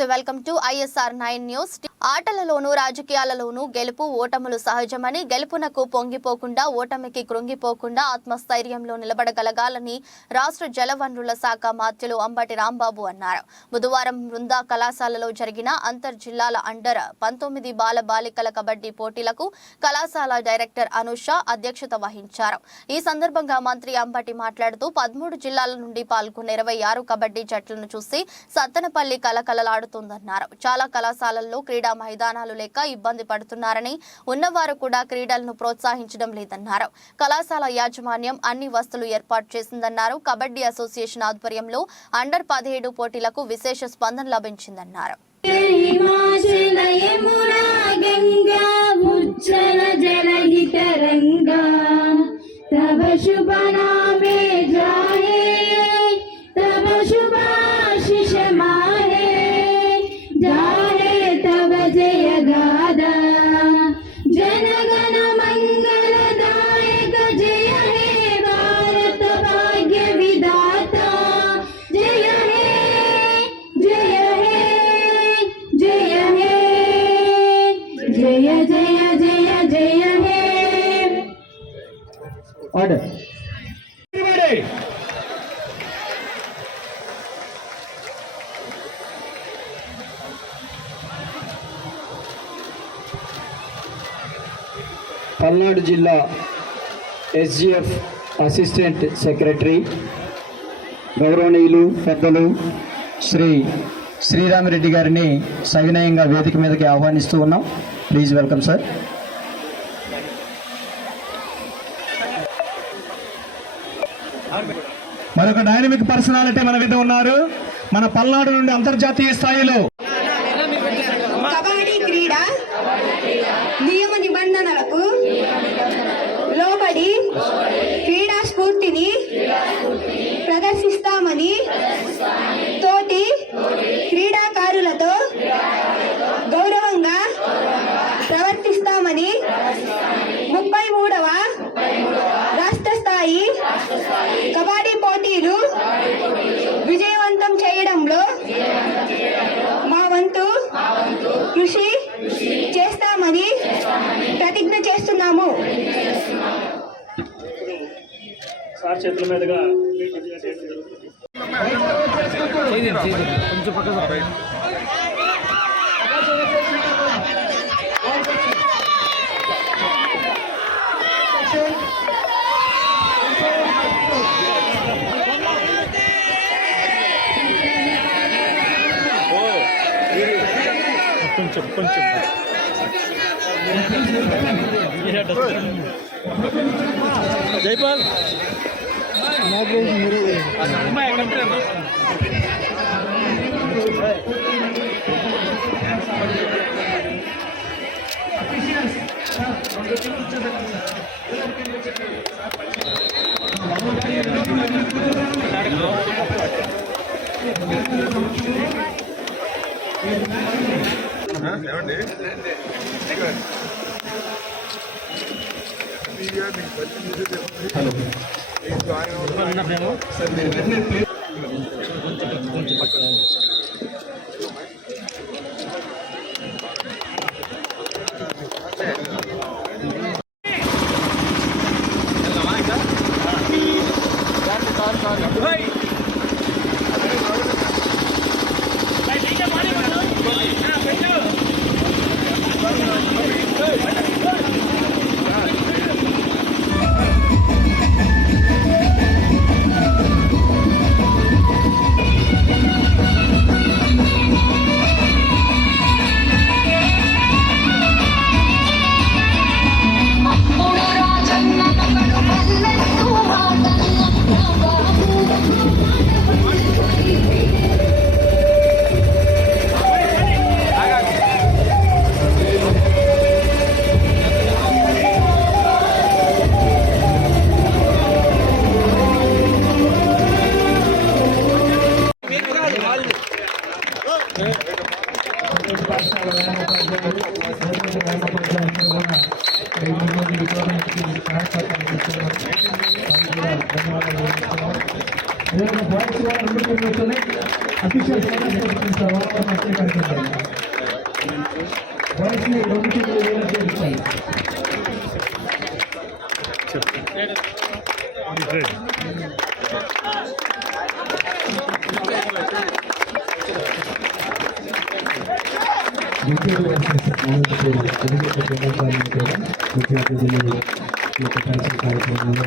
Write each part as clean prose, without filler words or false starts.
నమస్తే, welcome to ISR 9 news. ఆటలలోనూ రాజకీయాలలోనూ గెలుపు ఓటములు సహజమని, గెలుపునకు పొంగిపోకుండా ఓటమికి కృంగిపోకుండా ఆత్మస్థైర్యంలో నిలబడగలగాలని రాష్ట్ర జలవనరుల శాఖ మంత్రులు అంబటి రాంబాబు అన్నారు. బుధవారం బృందా కళాశాలలో జరిగిన అంతర్ జిల్లాల అండర్ 19 బాల బాలికల కబడ్డీ పోటీలకు కళాశాల డైరెక్టర్ అనుష అధ్యక్షత వహించారు. ఈ సందర్భంగా మంత్రి అంబటి మాట్లాడుతూ 13 జిల్లాల నుండి పాల్గొన్న 26 కబడ్డీ జట్లను చూసి సత్తెనపల్లి కలకలలాడుతుందన్నారు. చాలా కళాశాలల్లో క్రీడా మైదానాలు లేక ఇబ్బంది పడుతున్నారని, ఉన్నవారు కూడా క్రీడలను ప్రోత్సహించడం లేదన్నారు. కళాశాల యాజమాన్యం అన్ని వసతులు ఏర్పాటు చేసిందన్నారు. కబడ్డీ అసోసియేషన్ ఆధ్వర్యంలో అండర్ 17 పోటీలకు విశేష స్పందన లభించిందన్నారు. Order. Everybody. పల్నాడు జిల్లా SGF అసిస్టెంట్ సెక్రటరీ గౌరవనీయులు పెద్దలు శ్రీ శ్రీరామిరెడ్డి గారిని సవినయంగా వేదిక మీదకి ఆహ్వానిస్తూ ఉన్నాం. Please welcome sir. మరొక డైనమిక్ పర్సనాలిటీ మన మీద ఉన్నారు. మన పల్నాడు నుండి అంతర్జాతీయ స్థాయిలో కబడ్డీ క్రీడ నియమ నిబంధనలకు లోబడి క్రీడా స్ఫూర్తిని ప్రదర్శిస్తామని, తోటి క్రీడాకారులతో గౌరవంగా ప్రవర్తిస్తామని 33వ రాష్ట్ర స్థాయి కబడ్డీ పోటీలు విజయవంతం చేయడంలో మా వంతు కృషి చేస్తామని ప్రతిజ్ఞ చేస్తున్నాము. సార్ చేతుల మీదుగా కొంచెం జైపాల్ అఫీషియల్ ముఖ్య అతిథులు ఈ యొక్క పరిచయ కార్యక్రమంలో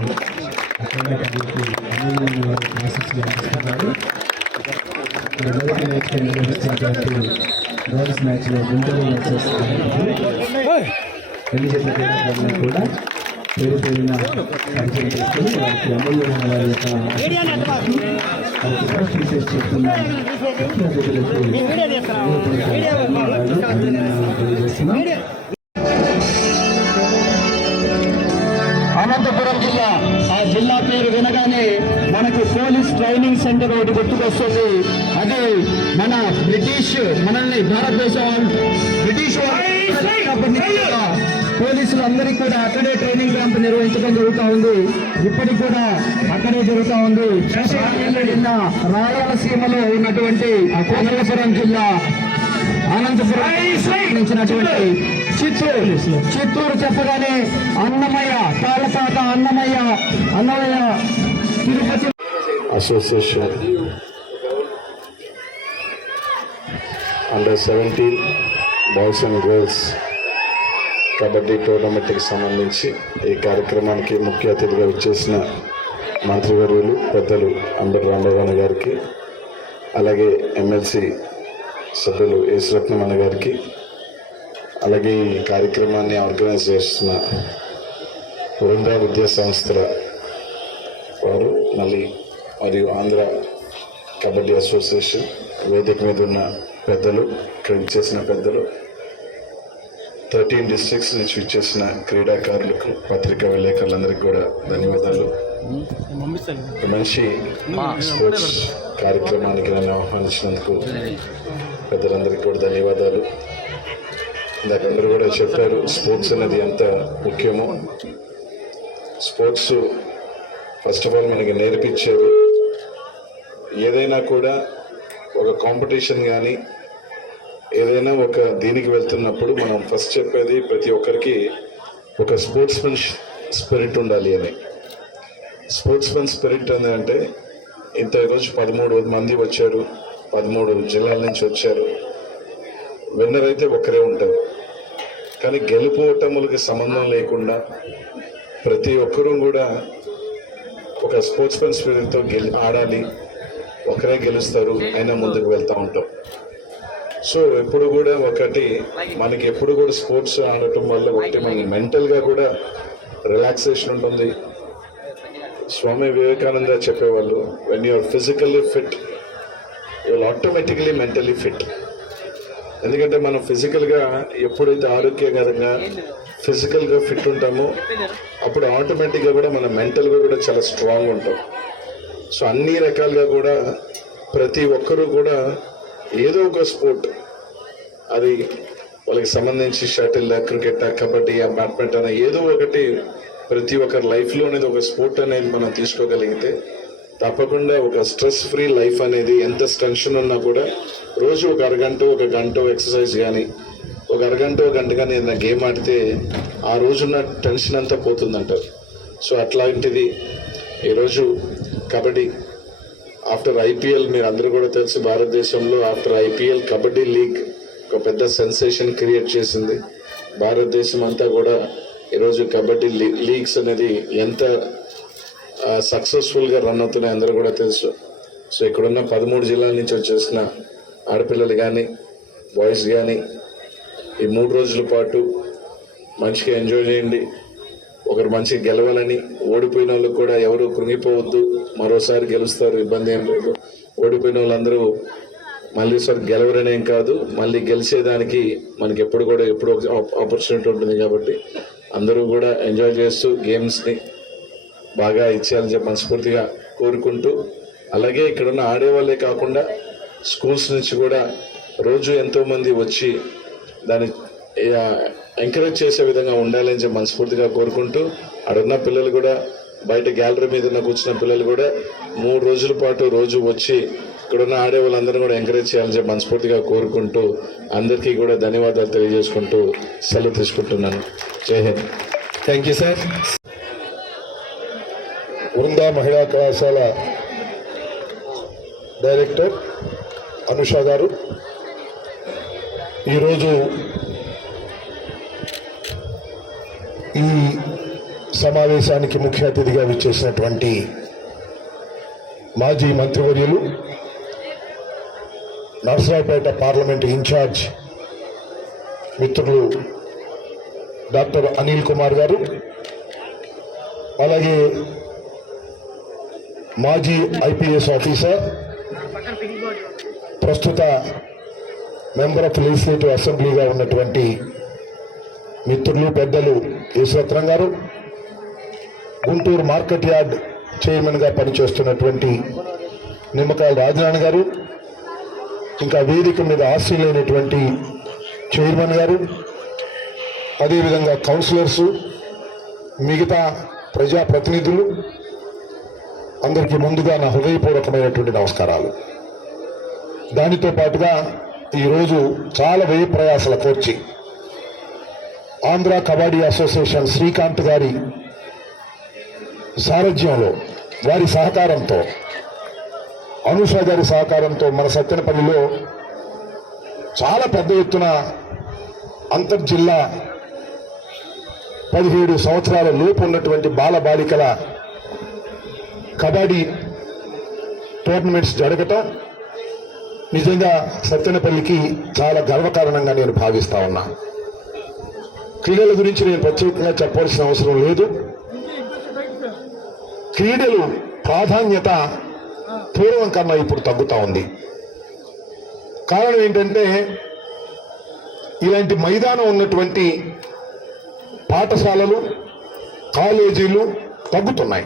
అఖండ కవికి అమూల్యమైన వారి ఆశీస్సులు అందిస్తున్నారు. మొదటి మ్యాచ్ నిర్వహిస్తున్నటువంటి గర్ల్స్ మ్యాచ్లో గుంటూరు వర్సెస్ రెండు జట్ల క్రీడాకారులను కూడా పేరు పేరున పరిచయం చేసుకుని వారికి అమూల్యమైన వారి యొక్క ఆశీస్సులు చెప్తున్న ముఖ్య అతిథులకు తెలియజేస్తున్నాం. అనంతపురం జిల్లా, ఆ జిల్లా పేరు వినగానే మనకు పోలీస్ ట్రైనింగ్ సెంటర్ ఒకటి గుర్తుకొస్తుంది. అదే మన మనల్ని భారతదేశం బ్రిటిష్ పోలీసులు అందరికీ కూడా అక్కడే ట్రైనింగ్ క్యాంప్ నిర్వహించడం జరుగుతూ ఉంది. ఇప్పటికి కూడా అక్కడే జరుగుతూ ఉంది. రాయలసీమలో ఉన్నటువంటి అనంతపురం జిల్లా, అనంతపురం సంబంధించినటువంటి చిత్తూరు చెప్పగానే అన్నమయ్య, తాళపాట Annamayya Tirupati association under 17 boys and girls kabaddi టోర్నమెంట్కి సంబంధించి ఈ కార్యక్రమానికి ముఖ్య అతిథిగా వచ్చేసిన మంత్రివర్యులు పెద్దలు అంబటి రాంబాబు గారికి, అలాగే ఎమ్మెల్సీ సభ్యులు ఏసురత్నమన్న గారికి, అలాగే ఈ కార్యక్రమాన్ని ఆర్గనైజ్ చేస్తున్న వృందా విద్యా సంస్థల వారు, మరియు ఆంధ్ర కబడ్డీ అసోసియేషన్ వేదిక మీద ఉన్న పెద్దలు, ఇక్కడ ఇచ్చేసిన పెద్దలు, 13 డిస్ట్రిక్ట్స్ నుంచి ఇచ్చేసిన క్రీడాకారులకు, పత్రికా విలేకరులందరికీ కూడా ధన్యవాదాలు. మంచి స్పోర్ట్స్ కార్యక్రమానికి నన్ను ఆహ్వానించినందుకు పెద్దలందరికీ కూడా ధన్యవాదాలు. ఇందాక అందరూ కూడా చెప్పారు స్పోర్ట్స్ అనేది ఎంత ముఖ్యమో. స్పోర్ట్స్ ఫస్ట్ ఆఫ్ ఆల్ మనకి నేర్పించేది ఏదైనా కూడా ఒక కాంపిటీషన్ కానీ ఏదైనా ఒక దీనికి వెళ్తున్నప్పుడు మనం ఫస్ట్ చెప్పేది ప్రతి ఒక్కరికి ఒక స్పోర్ట్స్మెన్ స్పిరిట్ ఉండాలి అని. స్పోర్ట్స్మెన్ స్పిరిట్ అంటే ఇంత ఈరోజు 13 మంది వచ్చారు, 13 జిల్లాల నుంచి వచ్చారు. విన్నర్ అయితే ఒక్కరే ఉంటారు, కానీ గెలుపు ఓటములకి సంబంధం లేకుండా ప్రతి ఒక్కరూ కూడా ఒక స్పోర్ట్స్మెన్ స్పిరిట్తో ఆడాలి. ఒకరే గెలుస్తారు, అయినా ముందుకు వెళ్తూ ఉంటాం. సో ఎప్పుడు కూడా మనకి ఎప్పుడు కూడా స్పోర్ట్స్ ఆడటం వల్ల మనకి మెంటల్గా కూడా రిలాక్సేషన్ ఉంటుంది. స్వామి వివేకానంద చెప్పేవాళ్ళు, when you are physically fit you will automatically mentally fit. ఎందుకంటే మనం ఫిజికల్గా ఎప్పుడైతే ఆరోగ్యకరంగా ఫిజికల్గా ఫిట్ ఉంటామో అప్పుడు ఆటోమేటిక్గా కూడా మనం మెంటల్గా కూడా చాలా స్ట్రాంగ్ ఉంటాం. సో అన్ని రకాలుగా కూడా ప్రతి ఒక్కరూ కూడా ఏదో ఒక స్పోర్ట్, అది వాళ్ళకి సంబంధించి షటిల్, క్రికెట్, కబడ్డీ, బ్యాడ్మింటన్, ఏదో ఒకటి ప్రతి ఒక్కరి లైఫ్లో అనేది ఒక స్పోర్ట్ అనేది మనం తీసుకోగలిగితే తప్పకుండా ఒక స్ట్రెస్ ఫ్రీ లైఫ్ అనేది, ఎంత టెన్షన్ ఉన్నా కూడా రోజు ఒక అరగంట, ఒక గంట ఎక్సర్సైజ్ కానీ, ఒక అరగంట, ఒక గంట కానీ ఏదైనా గేమ్ ఆడితే ఆ రోజున్న టెన్షన్ అంతా పోతుందంటారు. సో అట్లాంటిది ఈరోజు కబడ్డీ ఆఫ్టర్ ఐపీఎల్, మీరు అందరూ కూడా తెలుసు, భారతదేశంలో ఆఫ్టర్ ఐపీఎల్ కబడ్డీ లీగ్ ఒక పెద్ద సెన్సేషన్ క్రియేట్ చేసింది. భారతదేశం అంతా కూడా ఈరోజు కబడ్డీ లీగ్స్ అనేది ఎంత సక్సెస్ఫుల్గా రన్ అవుతున్నాయి అందరూ కూడా తెలుసు. సో ఇక్కడున్న 13 జిల్లాల నుంచి వచ్చేసిన ఆడపిల్లలు కానీ బాయ్స్ కానీ ఈ 3 రోజుల పాటు మంచిగా ఎంజాయ్ చేయండి. ఒకరు మంచిగా గెలవాలని, ఓడిపోయిన వాళ్ళకి కూడా ఎవరు కృంగిపోవద్దు, మరోసారి గెలుస్తారు, ఇబ్బంది ఏం లేదు. ఓడిపోయిన వాళ్ళందరూ మళ్ళీసారి గెలవరనేం కాదు, మళ్ళీ గెలిచేదానికి మనకి ఎప్పుడు ఆపర్చునిటీ ఉంటుంది. కాబట్టి అందరూ కూడా ఎంజాయ్ చేస్తూ గేమ్స్ని బాగా ఇచ్చేయాలని చెప్పి మనస్ఫూర్తిగా కోరుకుంటూ, అలాగే ఇక్కడున్న ఆడేవాళ్ళే కాకుండా స్కూల్స్ నుంచి కూడా రోజు ఎంతోమంది వచ్చి దాన్ని ఎంకరేజ్ చేసే విధంగా ఉండాలని చెప్పి మనస్ఫూర్తిగా కోరుకుంటూ, అక్కడున్న పిల్లలు కూడా, బయట గ్యాలరీ మీద కూర్చున్న పిల్లలు కూడా 3 రోజుల పాటు రోజు వచ్చి ఇక్కడున్న ఆడే వాళ్ళందరూ కూడా ఎంకరేజ్ చేయాలని చెప్పి మనస్ఫూర్తిగా కోరుకుంటూ అందరికీ కూడా ధన్యవాదాలు తెలియజేసుకుంటూ సెలవు తీసుకుంటున్నాను. జై Hind. Thank you sir. Vrinda మహిళా కళాశాల డైరెక్టర్ అనుష గారు, ఈరోజు ఈ సమావేశానికి ముఖ్య అతిథిగా విచ్చేసినటువంటి మాజీ మంత్రివర్యులు, నర్సరావుపేట పార్లమెంటు ఇన్ఛార్జ్ మిత్రులు డాక్టర్ అనిల్ కుమార్ గారు, అలాగే మాజీ ఐపీఎస్ ఆఫీసర్, ప్రస్తుత మెంబర్ ఆఫ్ లెజిస్లేటివ్ అసెంబ్లీగా ఉన్నటువంటి మిత్రులు పెద్దలు ఈశ్వరత్నం గారు, గుంటూరు మార్కెట్ యార్డ్ చైర్మన్గా పనిచేస్తున్నటువంటి నిమ్మకాయల రాజనారాయణ గారు, ఇంకా వేదిక మీద ఆశీలైనటువంటి చైర్మన్ గారు, అదేవిధంగా కౌన్సిలర్సు, మిగతా ప్రజాప్రతినిధులు అందరికీ ముందుగా నా హృదయపూర్వకమైనటువంటి నమస్కారాలు. దానితో పాటుగా ఈరోజు చాలా వ్యయ ప్రయాసాల కోర్చి ఆంధ్ర కబడ్డీ అసోసియేషన్ శ్రీకాంత్ గారి సారథ్యంలో, వారి సహకారంతో, అనుష గారి సహకారంతో మన సత్తెనపల్లిలో చాలా పెద్ద ఎత్తున అంతర్జిల్లా 17 సంవత్సరాల లోపు ఉన్నటువంటి బాలబాలికల కబడ్డీ టోర్నమెంట్స్ జరగటం నిజంగా సత్తెనపల్లికి చాలా గర్వకారణంగా నేను భావిస్తా ఉన్నా. క్రీడల గురించి నేను ప్రత్యేకంగా చెప్పాల్సిన అవసరం లేదు. క్రీడలు ప్రాధాన్యత పూర్వం కన్నా ఇప్పుడు తగ్గుతూ ఉంది. కారణం ఏంటంటే ఇలాంటి మైదానం ఉన్నటువంటి పాఠశాలలు, కాలేజీలు తగ్గుతున్నాయి.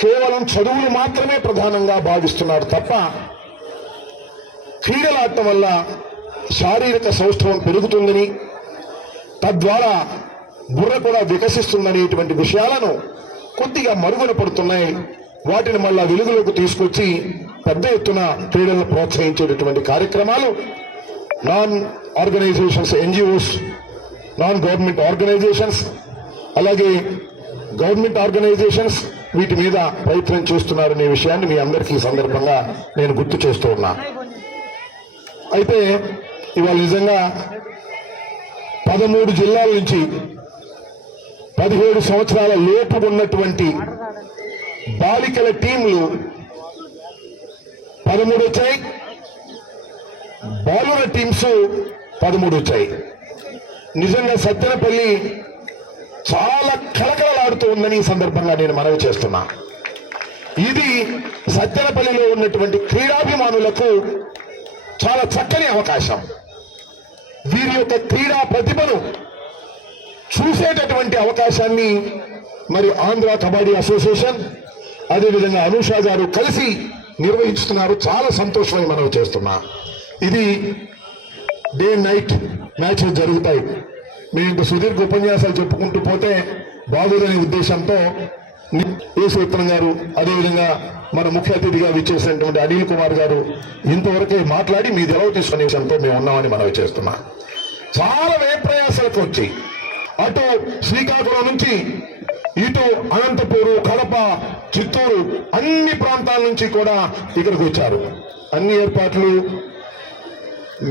కేవలం చదువులు మాత్రమే ప్రధానంగా భావిస్తున్నారు తప్ప క్రీడలు ఆడటం వల్ల శారీరక సౌష్ఠవం పెరుగుతుందని, తద్వారా బుర్ర కూడా వికసిస్తుందనేటువంటి విషయాలను కొద్దిగా మరుగున పడుతున్నాయి. వాటిని మళ్ళా వెలుగులోకి తీసుకొచ్చి పెద్ద ఎత్తున క్రీడలను ప్రోత్సహించేటటువంటి కార్యక్రమాలు non organisations, NGOs, non government organisations, అలాగే గవర్నమెంట్ ఆర్గనైజేషన్స్ వీటి మీద ప్రయత్నం చేస్తున్నారనే విషయాన్ని మీ అందరికీ ఈ సందర్భంగా నేను గుర్తు చేస్తూ ఉన్నా. అయితే ఇవాళ నిజంగా 13 జిల్లాల నుంచి 17 సంవత్సరాల లోపు ఉన్నటువంటి బాలికల టీంలు 13 వచ్చాయి, బాలుర టీమ్స్ 13 వచ్చాయి. నిజంగా సత్తెనపల్లి చాలా కళకళలాడుతూ ఉందని ఈ సందర్భంగా నేను మనవి చేస్తున్నా. ఇది సత్తెనపల్లిలో ఉన్నటువంటి క్రీడాభిమానులకు చాలా చక్కని అవకాశం. వీరి యొక్క క్రీడా ప్రతిభను చూసేటటువంటి అవకాశాన్ని మరి ఆంధ్ర కబడ్డీ అసోసియేషన్, అదేవిధంగా అనుష గారు కలిసి నిర్వహిస్తున్నారు. చాలా సంతోషమని మనవి చేస్తున్నా. ఇది డే నైట్ మ్యాచ్లు జరుగుతాయి. మేము ఇంత సుదీర్ఘ ఉపన్యాసాలు చెప్పుకుంటూ పోతే బాగోదనే ఉద్దేశంతో ఈశ్వరత్నం గారు, అదేవిధంగా మన ముఖ్య అతిథిగా విచ్చేసినటువంటి అనిల్ కుమార్ గారు ఇంతవరకే మాట్లాడి మీ సెలవు తీసుకునే విషయంతో మేము ఉన్నామని మనవి చేస్తున్నా. చాలా వ్యయ ప్రయాసాలకు వచ్చి అటు శ్రీకాకుళం నుంచి ఇటు అనంతపూరు, కడప, చిత్తూరు అన్ని ప్రాంతాల నుంచి కూడా ఇక్కడికి వచ్చారు. అన్ని ఏర్పాట్లు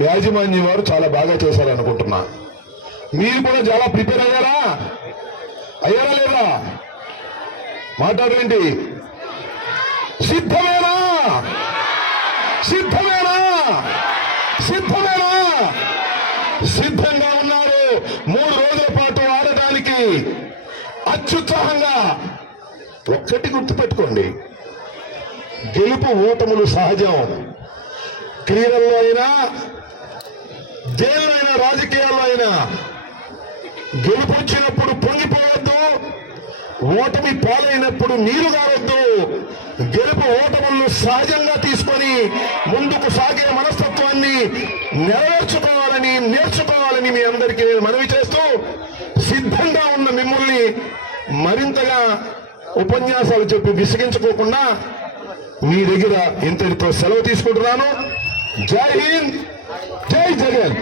యాజమాన్యం వారు చాలా బాగా చేశారనుకుంటున్నా. మీరు కూడా చాలా ప్రిపేర్ అయ్యారా లేదా? మాట్లాడండి. సిద్ధమేనా? సిద్ధమేనా? సిద్ధమేనా? సిద్ధంగా ఉన్నారు 3 రోజుల పాటు ఆడటానికి అత్యుత్సాహంగా. ఒక్కటి గుర్తుపెట్టుకోండి, గెలుపు ఓటములు సహజం. క్రీడల్లో అయినా, దేనిలో అయినా, రాజకీయాల్లో అయినా గెలుపు వచ్చినప్పుడు పొంగిపోవద్దు, ఓటమి పాలైనప్పుడు నీరు కావద్దు. గెలుపు ఓటములను సహజంగా తీసుకొని ముందుకు సాగే మనస్తత్వాన్ని నేర్చుకోవాలని మీ అందరికీ మనవి చేస్తూ, సిద్ధంగా ఉన్న మిమ్మల్ని మరింతగా ఉపన్యాసాలు చెప్పి విసిగించుకోకుండా మీ దగ్గర ఇంతటితో సెలవు తీసుకుంటున్నాను. జై హింద్, జై జగన్.